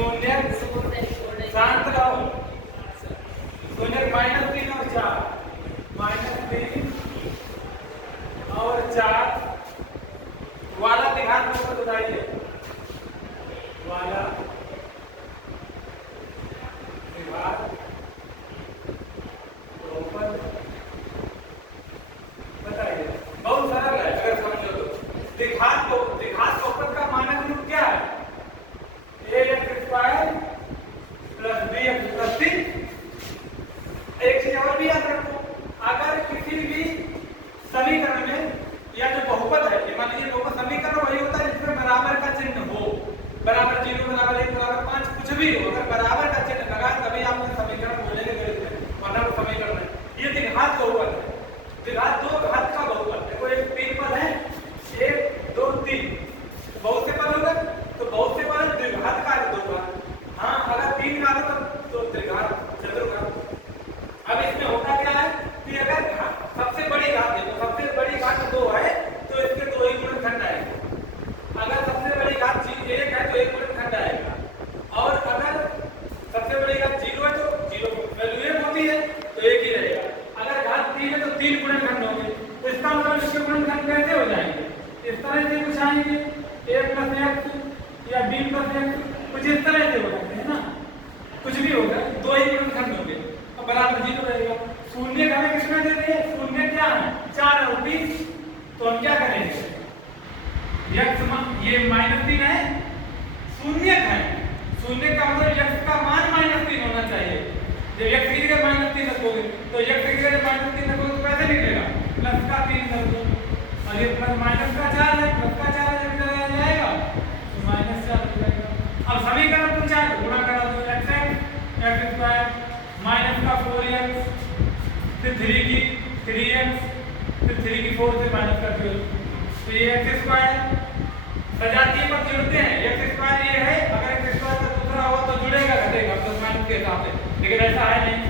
शून्य शांत रहो। शून्य -3 और 4 -3 और 4 वाला ध्यान में बताइए। वाला विभाग बताइए। बहुत सरल है अगर समझो तो। द्विघात बहुपद का मानक रूप क्या है? ax² + bx + c। एक चीज और भी याद रखो, अगर किसी भी समीकरण में या जो बहुपद है, मान लीजिए बहुपद समीकरण वही होता है जिसमें बराबर का चिन्ह हो, बराबर 0 बराबर 1 बराबर 5 कुछ भी हो, अगर बराबर का चिन्ह लगा तभी आप समीकरण बोलेंगे गणित में, वरना वो समीकरण है। ये द्विघात बहुपद है। द्विघात दो घात का बहुपद। देखो एक 3 पद है, 1 2 3 बहुत से पद होगा तो बहुत से पद द्विघात का अर्थ होगा। हाँ, अगर 3 का अर्थ तो त्रिघात चतुर्घात। अब इसमें होता क्या है कि अगर सबसे बड़ी घात है तो सबसे बड़ी घात 2 है तो इसके 2 ही गुणनखंड आएंगे। अगर सबसे बड़ी घात 1 है तो 1 गुणनखंड आएगा, और अगर सबसे बड़ी घात 0 है तो 0 वैल्यू 1 होती है तो 1 ही रहेगा। अगर घात 3 है तो 3 गुणनखंड होंगे। तो इसका मतलब इसके गुणनखंड कैसे हो जाएंगे? इस तरह से कुछ आएंगे, a + x या b + x, कुछ इस तरह से हो जाते हैं ना, कुछ भी होगा, 2 ही गुणनखंड होंगे और बराबर 0 रहेगा। शून्य हमें किसमें दे दिए? शून्य क्या है? 4 और 30। तो हम क्या करेंगे? x ये -3 है, शून्य है। शून्य का मतलब x का मान -3 होना चाहिए। जब x की जगह -3 रखोगे तो x की जगह -3 रखोगे तो कैसे निकलेगा? प्लस का 3 रख दो, और ये प्लस माइनस का 4 है, प्लस का 4 जब इधर आ जाएगा तो -4 हो जाएगा। अब समीकरण पूछा है गुणा करा दो, x² माइनस का 4x, फिर 3 की 3x, फिर 3 की 4 से माइनस कर दो, तो ये x² सजातीय पद जुड़ते हैं। x² ये है, अगर x² का दूसरा होगा तो जुड़ेगा घटेगा प्लस माइनस के हिसाब से, लेकिन ऐसा है नहीं।